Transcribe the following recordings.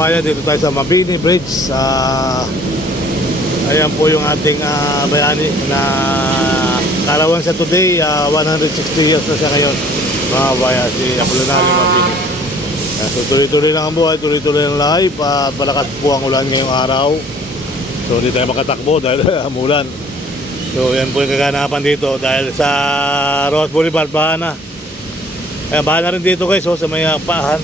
kababayan, dito tayo sa Mabini Bridge. Ayan po yung ating bayani na karawan siya today. 160 years na siya ngayon, mga kababayan, si Apolinary Mabini. So tuloy-tuloy lang ang buhay, tuloy-tuloy ang life. Malakas po ang ulan ngayong araw, so hindi tayo makatakbo dahil umulan. So yan po yung kaganapan dito dahil sa Ross Boulevard, baha na. Ayan, baha na rin dito guys, so, sa may paahan.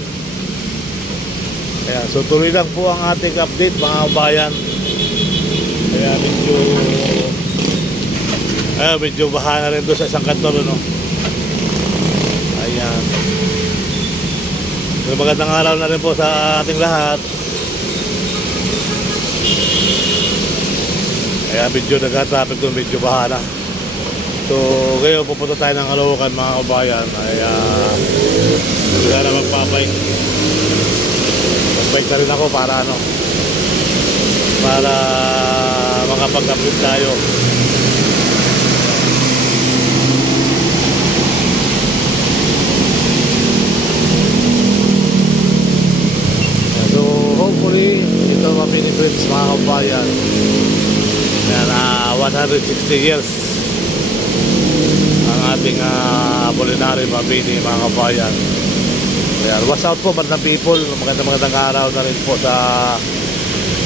Ayan, so tuloy lang po ang ating update, mga kabayan. Kaya medyo baha na rin doon sa isang kanto, no? Ayan. So, magandang araw na rin po sa ating lahat. Kaya medyo nag-traffic doon, medyo baha na. So ngayon pupunta tayo ng Caloocan, mga kabayan. Kaya wala na magpapay. Magbike na rin ako para para makapag-upload tayo. So hopefully ito Mabini Bridge, mga kabayan. Yan, 160 years ang ating Apolinary Mabini, mga kabayan. Ayan, watch out po, bandang people. Magandang araw na rin po sa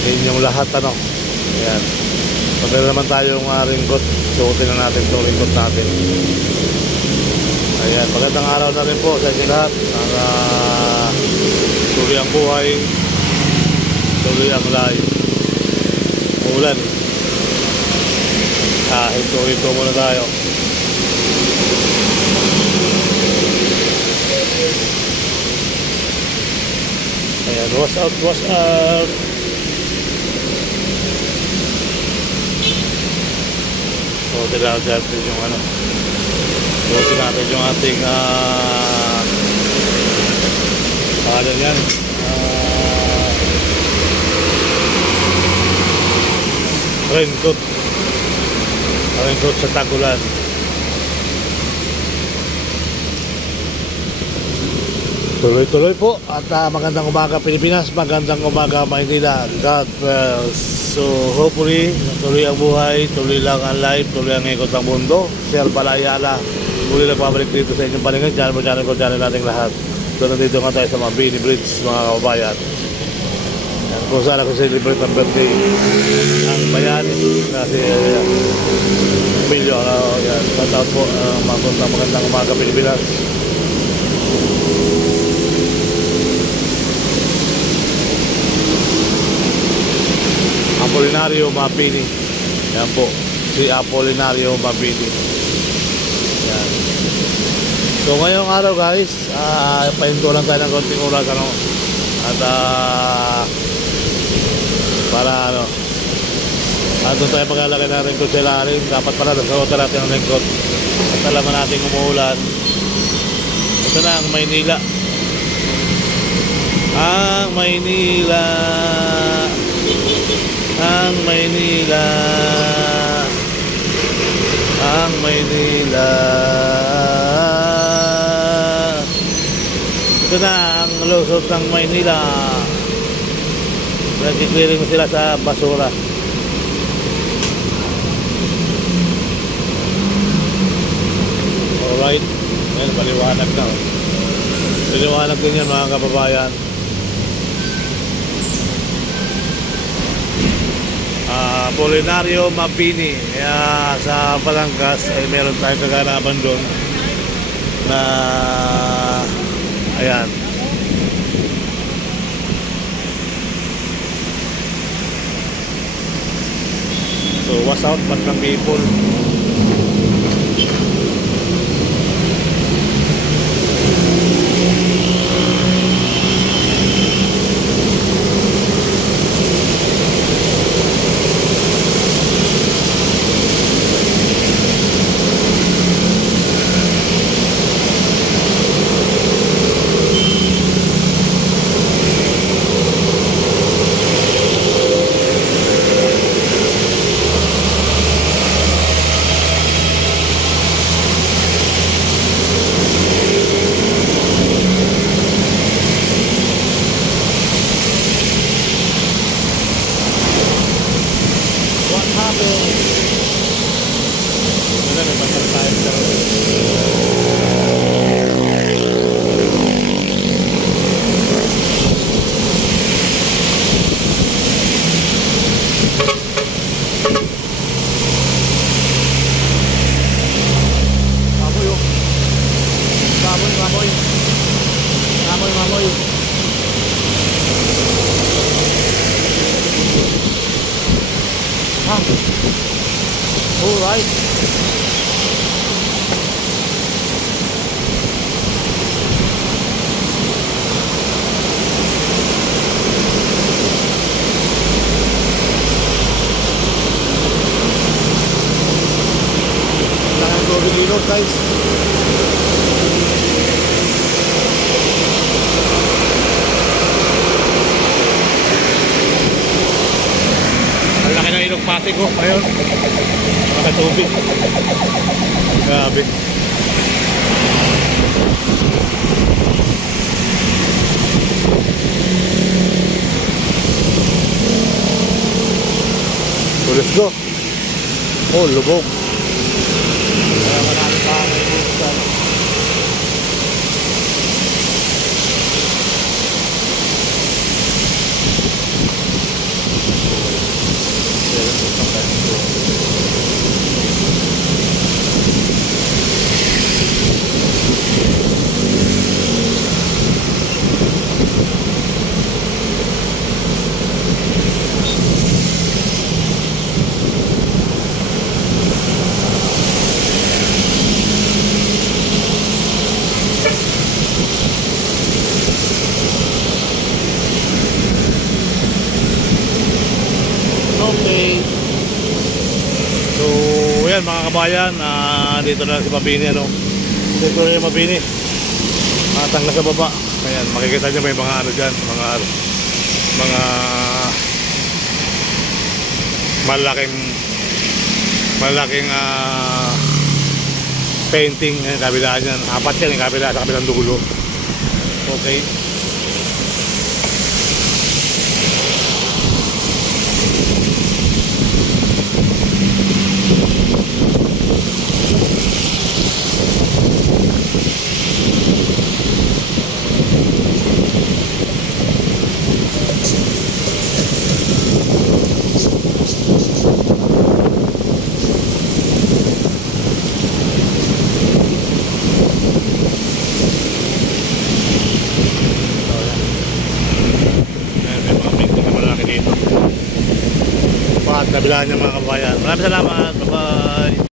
inyong lahat, Ayan, pagkala naman tayong raincoat, suotin na natin itong raincoat natin. Ayan, magandang araw na rin po sa inyong lahat. Tuloy ang buhay, tuloy ang life. Ulan, ito muna tayo. Ayan, wash out. So, tinawag natin yung suotin natin yung ating pangalan yan, raincoat sa tagulan. Tuloy-tuloy po at magandang umaga Pilipinas, magandang umaga Maynila. God bless. So hopefully tuloy ang buhay, tuloy lang ang life, tuloy ang ikot ng mundo. Sir Balayala muli lang pabalik dito sa inyong paningin. Channel nating lahat. So nandito nga tayo sa Mabini Bridge, mga kababayan. Kung saan ako celebrate ang birthday ang bayani na si Emilio. Yan, patawad po, magandang umaga Pilipinas. Apolinario Mabini. Yan po, si Apolinario Mabini. Yan. So ngayong araw guys, pahinto lang tayo ng konting oras, at para doon tayo paglalagay ng raincoat sa ilalim. Dapat pala nasuotan natin ang raincoat at alaman natin umuulan. Ito na ang Maynila. Ang Maynila, ang Maynila, ang Maynila. Ito na ang lusot ng Maynila. Nag-clearing sila sa basura. Alright. Ayan, maliwanag na. Maliwanag din yan, mga kababayan. Apolinario Mabini. Kaya sa Batangas ay meron tayong kaganapan doon na ayan. So watch out, mga people. traffic. Ano, may pasal tayo sa baboy, oh. Baboy, baboy. Baboy, baboy. Ah. Alright. Tangan tubig ilog, guys. Ang laki ng ilog Pasig, oh, ngayon. Nakatubig. Grabe. So let's go. Oh, lubog. Kaya marami pa ngayon dito sa okay. So, ayan mga kabayan, dito na si Mabini, ano. Dito na yung Mabini. Tangga sa baba. Ayan, makikita nyo may mga ano dyan, mga malaking painting yung kabilaan yan. 4 yan yung kabila sa kabilang dulo. Okay. Kabilaan niya mga kabayan. Maraming salamat. Bye-bye.